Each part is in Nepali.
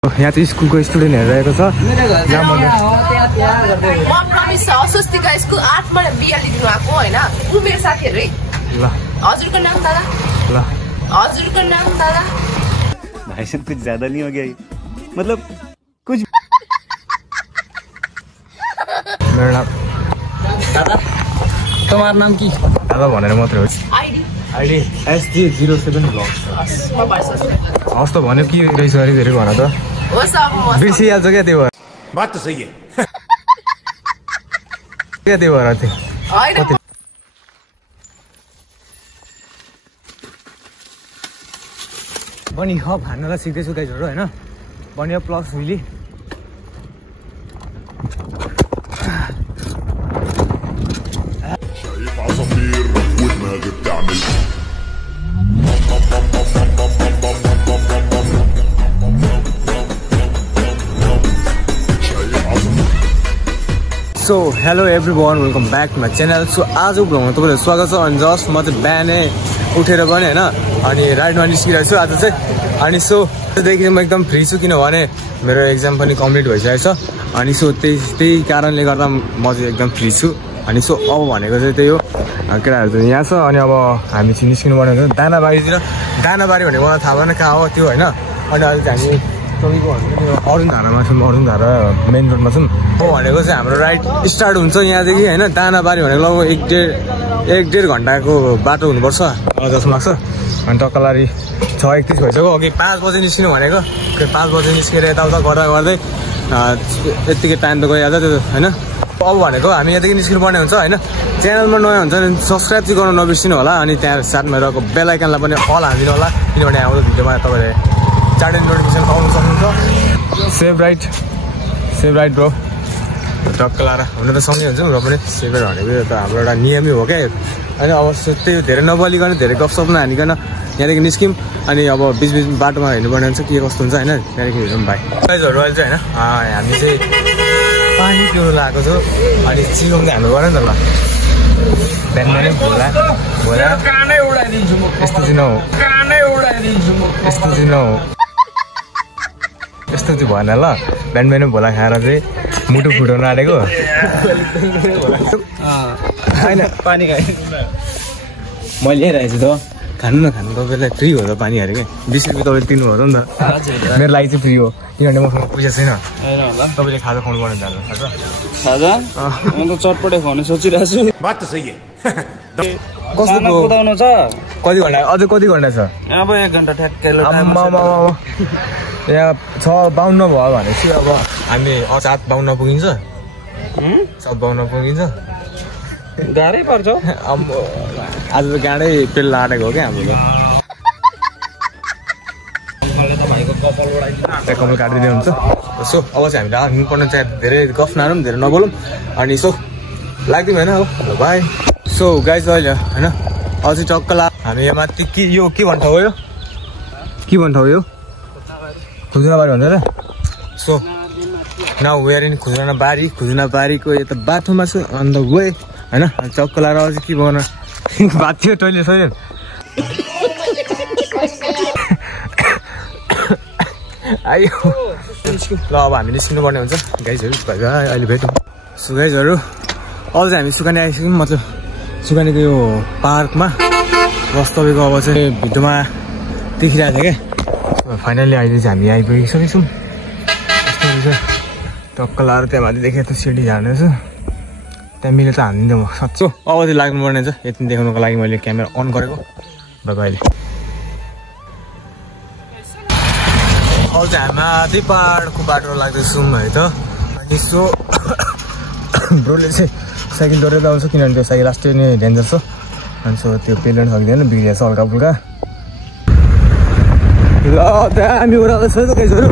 यहाँ चाहिँ स्कुलको स्टुडेन्टहरु रहेको छ। म प्रमिस अस्वस्तिका स्कुल 8 मा बिया लिनु आको हैन। उ मेरो साथीहरु है। ल हजुरको नाम दादा? ल हजुरको नाम दादा? भाई साहब कुछ ज्यादा नहीं हो गया ये? मतलब कुछ मेरो नाम दादा तुम्हारा नाम की दादा भनेर मात्र हो। ID SG07 blog. हस् त भन्यो के रहेछ अरे धेरै भन त। हो सब म बिर्सिहाल्छ क्या त्यो भएर। बात तो सही है। के त्यो भएर थियो हैन बनी हप हान्नलाई सिक्दैछु गाइजहरु हैन। बनिया प्लस हुइली so hello everyone welcome back to my channel. So आजको भ्लगमा तपाईँलाई स्वागत छ। अनि जस्ट म चाहिँ बिहानै उठेर पनि होइन अनि राइडमा निस्किरहेको छु आज चाहिँ। अनि सो त्यसदेखि म एकदम फ्री छु किनभने मेरो एक्जाम पनि कम्प्लिट भइसकेको छ। अनि सो त्यही कारणले गर्दा म चाहिँ एकदम फ्री छु। अनि सो अब भनेको चाहिँ त्यही हो, केटाहरू चाहिँ यहाँ छ। अनि अब हामी चाहिँ निस्किनु पर्ने हुन्छ दानाबारीतिर। दानाबारी भनेको मलाई थाहा भएन कहाँ हो त्यो होइन। अनि अहिले चाहिँ हामी तपाईँको अरुण धारामा छौँ, अरुण धारा मेन रोडमा छौँ। हो भनेको चाहिँ हाम्रो राइड स्टार्ट हुन्छ यहाँदेखि होइन। दानाबारी भनेको लगभग एक डेढ घन्टाको बाटो हुनुपर्छ जस्तो लाग्छ। अनि टक्कलारी 6:31 भइसक्यो। अघि 5 बजे निस्किनु भनेको, 5 बजे निस्केर यताउता गर्दा गर्दै यत्तिकै टाइम त गइहाल्छ त्यो होइन। अब भनेको हामी यहाँदेखि निस्किनु पर्ने हुन्छ होइन। च्यानलमा नयाँ हुन्छ भने सब्सक्राइब चाहिँ गर्नु नबिर्सिनु होला। अनि त्यहाँ साथमा रहेको बेल आइकनलाई पनि अल हालिदिनु होला किनभने आउँदो भिडियोमा तपाईँले चाँडै नोटिफिकेसन पाउनु सक्नुहुन्छ। Save right bro. टक्क लाएर हुन त सँगै हुन्छौँ र पनि सेभ राइट भनेको त हाम्रो एउटा नियमै हो क्या होइन। अब त्यही धेरै नबलिकन धेरै गफसप नहानिकन यहाँदेखि निस्क्यौँ। अनि अब बिच बाटोमा हिँड्नुपर्ने हुन्छ के कस्तो हुन्छ होइन। त्यहाँदेखि हेरौँ भाइ गाइजहरू अहिले चाहिँ होइन हामी चाहिँ पानी पिउनु लगाएको छु। अनि चिकन चाहिँ हाम्रो गरेन त ल बिहान नै भोला यस्तो चाहिँ नहो, यस्तो चाहिँ भएन ल। बिहान भोला खाएर चाहिँ मुटु फुटाउनु आँटेको होइन। पानी खाए मैले ल्याइरहेको छु त खानु नखानु तपाईँलाई फ्री हो त पानीहरू क्या। 20 रुपियाँ तपाईँले तिर्नु हो नि त। मेरो लागि चाहिँ फ्री हो किनभने मसँग पैसा छैन। तपाईँले खाजा खुवाउनु पर्ने जानु खाजा म त चटपटे खुवाउने सोचिरहेको छु। बात तो सही है। कस्तो कुदाउनु छ कति घन्टा अझ कति घन्टा छ? अब 1 घन्टा ठ्याक्कै यहाँ 6:52 भयो भनेपछि अब हामी 7:52 पुगिन्छ। 7:52 पुगिन्छ। गाह्रै पर्छ अब आज त गाडै पेल लाटेको हो क्या हाम्रो त कपाल काटिदिने हुन्छ। सो अब चाहिँ हामीले हिँड्नुपर्ने चाहिँ धेरै गफ नरौँ धेरै नबोलौँ। अनि सो लाग्दिउँ होइन अब बाई। सो गाइज अहिले होइन अझै टक्क ला हामी यहाँ माथि के यो के भन्नु हो यो के भन्नु हो यो खुजुनाबारी भन्छ र। सो नाउ वेयर इन खुजुनाबारीको यता बाटोमा छु अन द वे होइन। चक्क लाएर अझै के बनाउन बात थियो टोइलेट सोइलेट आयो ल। अब हामी निस्किनु पर्ने हुन्छ गाइजहरू अहिले भेटौँ। सो गाइजहरू अब चाहिँ हामी सुकानी आइसक्यौँ। मतलब सुकानीको यो पार्कमा बस तपाईँको अब चाहिँ भिडियोमा देखिरहेको थियो क्या। फाइनली अहिले चाहिँ हामी आइपुगिसकेको छौँ। यस्तो टक्क लाएर त्यहाँ माथि देखेँ त सिडी झार्नेछु त्यहाँ मिले त हानिदिँदै म सक्छु। अब चाहिँ लाग्नुपर्ने छ यति देखाउनुको लागि मैले क्यामेरा अन गरेको बाबा। अहिले अब चाहिँ हामी माथि पाहाडको बाटो लाग्दैछौँ है त। अनि सो ब्रोले चाहिँ साइकल डरेर आउँछ किनभने त्यो साइकल लास्टै नै डेन्जर छ। अनि सो त्यो पेन्ट सक्दैन बिग्रिएको छ हल्का फुल्का। ल त्यहाँ हामी ओह्राउँदैछ त गाइजहरू।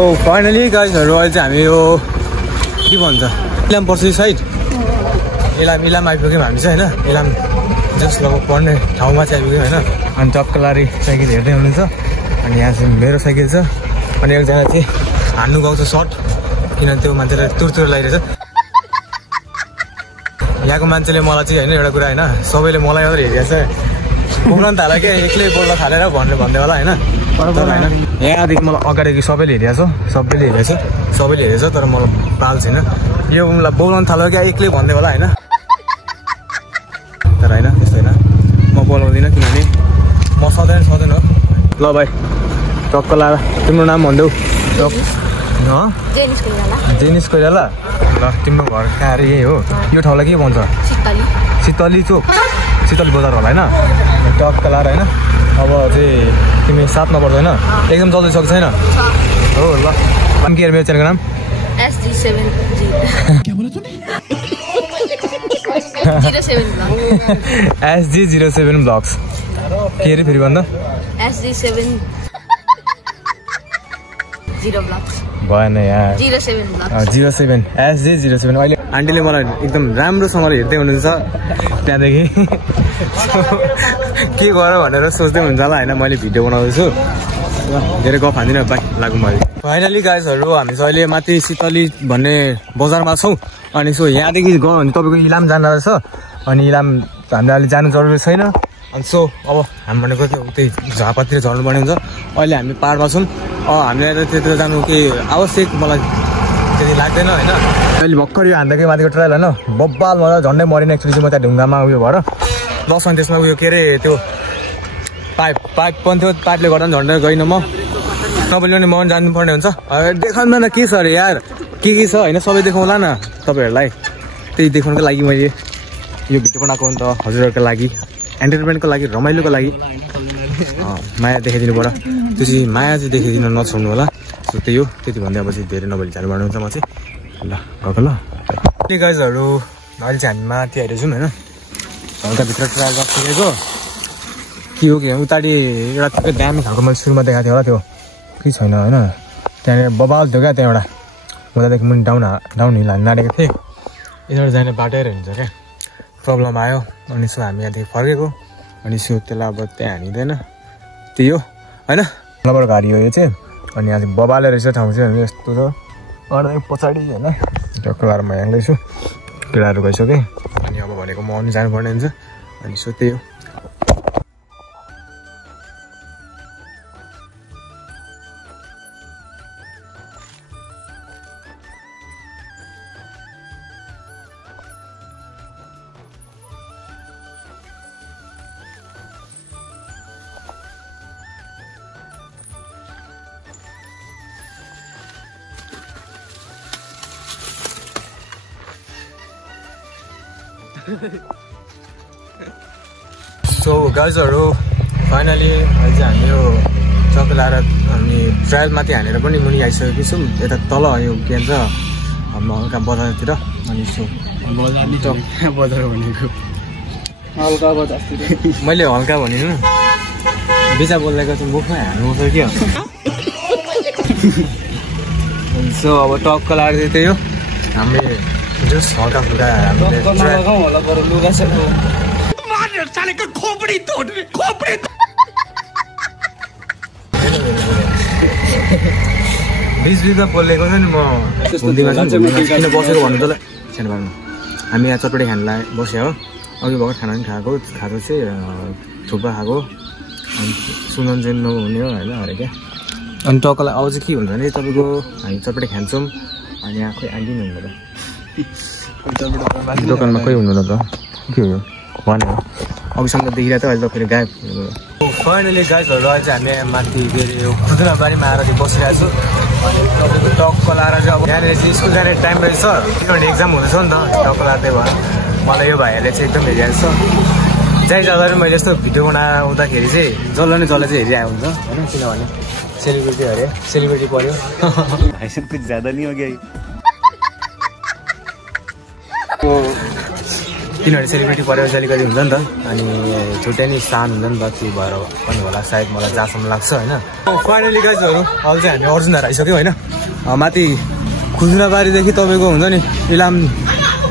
फाइनली गाइजहरू अहिले चाहिँ हामी यो के भन्छ इलाम पर्छ यो साइड इलाम आइपुग्यौँ हामी चाहिँ होइन। इलाम जस्ट लगभग पर्ने ठाउँमा चाहिँ आइपुग्यौँ होइन। अनि टक्कलारी साइकल हेर्दै हुनुहुन्छ। अनि यहाँ चाहिँ मेरो साइकल छ। अनि एकजना चाहिँ हान्नु गएको छ सर्ट किनभने त्यो मान्छेलाई तुर लगाइरहेछ। यहाँको मान्छेले मलाई चाहिँ होइन एउटा कुरा होइन सबैले मलाई मात्रै हेरिरहेछ बोल्न थाल्यो क्या एक्लै बोल्न थालेर भन्दै होला होइन तर होइन यहाँदेखि मलाई अगाडि सबैले हेरेको छ सबैले हेरेछ तर मलाई पाल छैन यो मलाई बोल्न थाल्यो क्या एक्लै भन्दै होला होइन तर होइन त्यस्तो होइन म बोलाउँदिनँ किनभने म सधैँ हो ल भाइ टक्क ला तिम्रो नाम भनिदेऊ जेनिस कोइराला ल तिम्रो घर कहाँ अरे यही हो यो ठाउँलाई के भन्छ शीतली चोक शीतली बजार होला होइन टक्क लाएर होइन अब चाहिँ तिमी 7 मा पर्दैन एकदम जल्दी सक्छ छैन हो ल के अरे मेरो च्यानलको नाम SG07 ब्लग्स के अरे फेरि भन्दा SG7 भएन यार 07 SG07 अहिले आन्टीले मलाई एकदम राम्रोसँगले हेर्दै हुनुहुन्छ त्यहाँदेखि के गर भनेर सोच्दै हुन्छ होला होइन मैले भिडियो बनाउँदैछु धेरै गफ हान्दिनँ बाइक लागौँ मैले फाइनली गाइजहरू हामी चाहिँ अहिले माथि शीतली भन्ने बजारमा छौँ अनि सो यहाँदेखि गयो भने तपाईँको इलाम जान रहेछ अनि इलाम हामीले अहिले जानु जरुरी छैन अनि सो अब हामी भनेको त्यो उतै झापातिर झर्नुपर्ने हुन्छ अहिले हामी पाहाडमा छौँ हामीलाई त त्यतिर जानु केही आवश्यक मलाई त्यति लाग्दैन होइन अहिले भर्खर यो हान्दाकै माथिको ट्रायल होइन बब्बाल मलाई झन्डै मरेन एक्चुली चाहिँ म त्यहाँ ढुङ्गामा उयो भएर प्लस अनि त्यसमा उयो के अरे त्यो पाइप पनि थियो पाइपले गर्दा पनि झन्डै गइनँ म तपाईँले पनि म पनि जानुपर्ने हुन्छ देखाउनु न के छ अरे यार के छ होइन सबै देखाउँला न तपाईँहरूलाई त्यही देखाउनुको लागि मैले यो भिडियो बनाएको हो नि त हजुरहरूको लागि एन्टरटेनमेन्टको लागि रमाइलोको लागि माया देखाइदिनु पर्यो त्यो चाहिँ माया चाहिँ देखाइदिनु नछोड्नु होला सो त्यही हो त्यति भन्दै अब चाहिँ धेरै नभए जानुपर्ने हुन्छ म चाहिँ ल गएको ल गाइजहरू अहिले चाहिँ हामी माथि आइरहेछौँ होइन हल्काभित्र ट्राई गरिसकेको के हो कि उताडि एउटा थुप्रै दामी खालको मैले सुरुमा देखाएको थिएँ होला त्यो केही छैन होइन त्यहाँनिर बबाल थियो क्या त्यहाँबाट उतादेखि पनि डाउन हिल हान्नु आँटेको थिएँ यताबाट जाने बाटै हुन्छ क्या प्रब्लम आयो अनि सो हामी यहाँदेखि फर्केको अनि सो त्यसलाई अब त्यहाँ हानिँदैन त्यही हो होइन नम्बर गाडी हो यो चाहिँ अनि यहाँ चाहिँ बबाले रहेछ ठाउँ चाहिँ यस्तो छ अरू पछाडि होइन टक्क लाएर म हिँड्दैछु केटाहरू गइसकेँ अनि अब भनेको म पनि जानुपर्ने हुन्छ अनि सो त्यही हो सो गाइजहरू फाइनली अहिले चाहिँ हामी यो चक्कर लाएर हामी ट्रायलमाथि हानेर पनि मुनि आइसकेको छौँ यता तल यो के भन्छ हाम्रो हल्का बजारतिर अनि सो बजार भनेको हल्का बजार मैले हल्का भनेको बिचा बोलेको चाहिँ मुखमा हाल्नु क्या सो अब टक्क लाएर चाहिँ त्यही हो हामीले जस हल्का फुल्का बिचमा बोलेको छ नि म किन बसेको भन्नु तँलाई सानो बारमा हामी यहाँ चटपटी खानलाई बस्यो हो अघि भर्खर खाना पनि खाएको चाहिँ थुक्पा खाएको अनि सुनन चाहिँ नहुने हो होइन अरे क्या अनि टक्कलाई अब चाहिँ के हुन्छ भने तपाईँको हामी चटपटी खान्छौँ अनि यहाँ खोइ आन्टी नि हुँदैन दोकानमा कोही हुनुहुन्न त के हो भनेको अघिसम्म त देखिरहेको थियो अहिले त फेरि गायब फाइनली गाइजहरू अहिले चाहिँ हामी माथि के अरे यो खुजुराबारीमा आएर चाहिँ बसिरहेको छु अनि तपाईँको टक्क लाएर चाहिँ अब यहाँनिर चाहिँ स्कुल जाने टाइम रहेछ किनभने एक्जाम हुँदैछ नि त टक्क लाएर त्यही भयो मलाई यो भाइहरूले चाहिँ एकदम हेरिरहेको छ जहीँ जाँदा पनि मैले यस्तो भिडियो बनाउँदाखेरि चाहिँ जसले चाहिँ हेरिरहेको हुन्छ होइन किनभने सेलिब्रेटी अरे सेलिब्रेटी पऱ्यो भाइसन कुछ ज्यादा नहीं हो गया किनभने सेलिब्रेटी पऱ्यो अलिकति हुन्छ नि त अनि छुट्टै नि सान हुन्छ नि त त्यो भएर पनि होला सायद मलाई जहाँसम्म लाग्छ होइन फाइनली गाइजहरू अहिले चाहिँ हामी अर्जुनधार आइसक्यौँ होइन माथि खुजुराबारीदेखि तपाईँको हुन्छ नि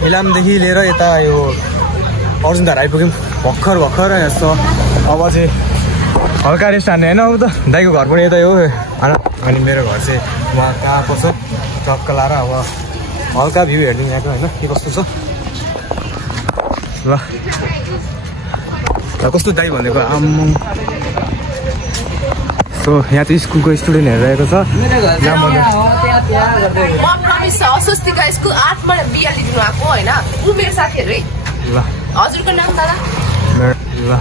इलामदेखि लिएर यता यो अर्जुनधार आइपुग्यौँ भर्खर यस्तो अब चाहिँ हल्का रेस्ट हान्ने होइन अब त दाइको घर पनि यतै हो अनि मेरो घर चाहिँ उहाँ कहाँ पर्छ टक्क लाएर अब हल्का भ्यू हेर्ने यहाँको होइन के कस्तो छ ल कस्तो दाइ भनेको आम्म सो यहाँ चाहिँ स्कुलको स्टुडेन्टहरू रहेको छ स्वस्तिका स्कुल 8 मा बिहा लिनु आएको हैन उ मेरो साथीहरु है ल हजुरको नाम दादा ल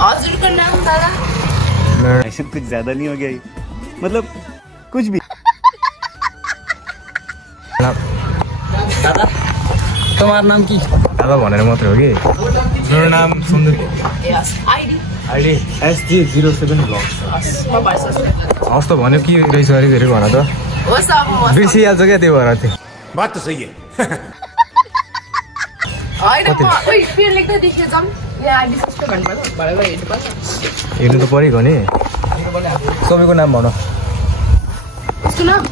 हजुरको नाम दादा ऐसे कुछ ज्यादा नहीं हो गया ये? मतलब कुछ भी दादा तुम्हारा नाम की दादा भनेर मात्र हो कि मेरो नाम सुन्दर यस आईडी आईडी SG07 ब्लग्स म भर्सस हस् त भन्यो के रहेछ अरे धेरै भन त हो सब म बिर्सिहाल्छ क्या त्यो भएर थियो बात तो सही है हैन म ओइ पेन लेख्दै देखियो जम यहाँ डिस्कस भन्नुपर्छ भनेर हेर्नुपर्छ हेर्नु त परेको नि सबैको नाम भन उसको नाम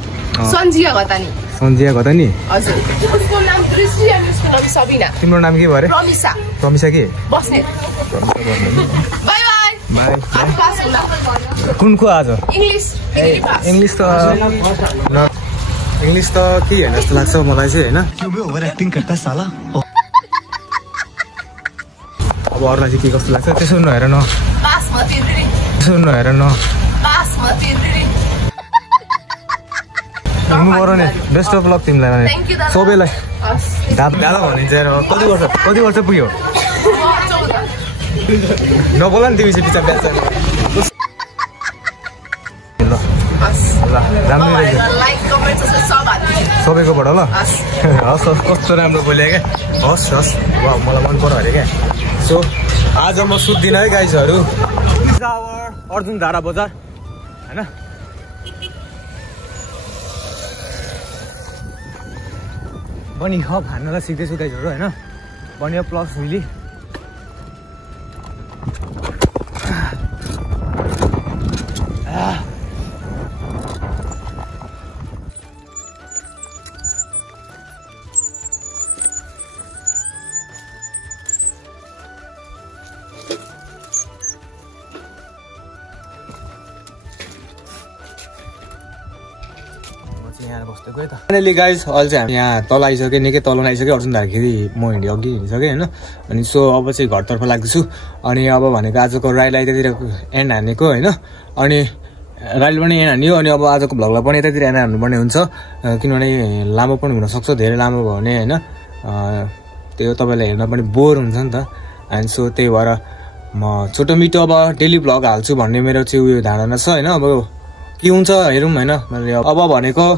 सन्जिया घतानी सन्जिया घता नि हजुर उसको नाम दृष्टि अनि उसको नाम सबिना तिम्रो नाम के भयो अरे प्रमिसा प्रमिसा के बस्ने बाइ बाइ बाई आज क्लास होला कुनको आज इंग्लिश इङ्ग्लिस त इङ्ग्लिस त के हेर्न जस्तो लाग्छ मलाई चाहिँ होइन क्यों भी ओवर एक्टिंग करता है साला अब अरूलाई चाहिँ के कस्तो लाग्छ त्यसो नहेर न बासमती ऋण त्यसो नहेर न बासमती ऋण हिँड्नु पऱ्यो नि बेस्ट अफ लक तिमीलाई Thank you, दादा। सबैलाई हस् दादा भनिन्छ हेर कति वर्ष पुग्यो नबोला नि तिमी चाहिँ टिचर ब्याच ल हस् ल राम्रो रहेछ लाइक कमेन्ट सब हाल्नु सबैकोबाट ल हस् हस् हस् कस्तो राम्रो बोल्यो क्या हस् हस् वा मलाई मन पर्यो अरे क्या सो आज म सुत्दिनँ है गाइजहरू अर्जुन धारा बजार होइन बनी हप हान्नलाई सिक्दैछु गाइजहरू होइन बनियो प्लस मिली फाइनली गाइज अहिले चाहिँ हामी यहाँ तल आइसक्यो निकै तल आइसक्यो अर्जुन धारखेरि म हिँडेँ अघि हिँडिसकेँ होइन अनि सो अब चाहिँ घरतर्फ लाग्दैछु अनि अब भनेको आजको राइडलाई यतातिर एन्ड हानेको होइन अनि राइड पनि एन्ड हान्यो अनि अब आजको भ्लगलाई पनि यतातिर एन्ड हान्नुपर्ने हुन्छ किनभने लामो पनि हुनसक्छ धेरै लामो भयो भने होइन त्यो तपाईँलाई हेर्न पनि बोर हुन्छ नि त एन्ड सो त्यही भएर म छोटो मिठो अब डेली भ्लग हाल्छु भन्ने मेरो चाहिँ उयो धारणा छ होइन अब के हुन्छ हेरौँ होइन अब भनेको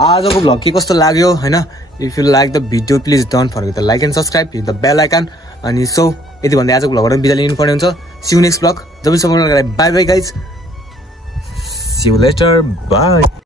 आजको भ्लग के कस्तो लाग्यो होइन if you like the video please don't forget the like and subscribe hit the bell icon अनि सो यति भन्दै आजको भ्लगबाट बिदा लिनुपर्ने हुन्छ सी यु नेक्स्ट भ्लग जबसम्म bye bye guys see you later by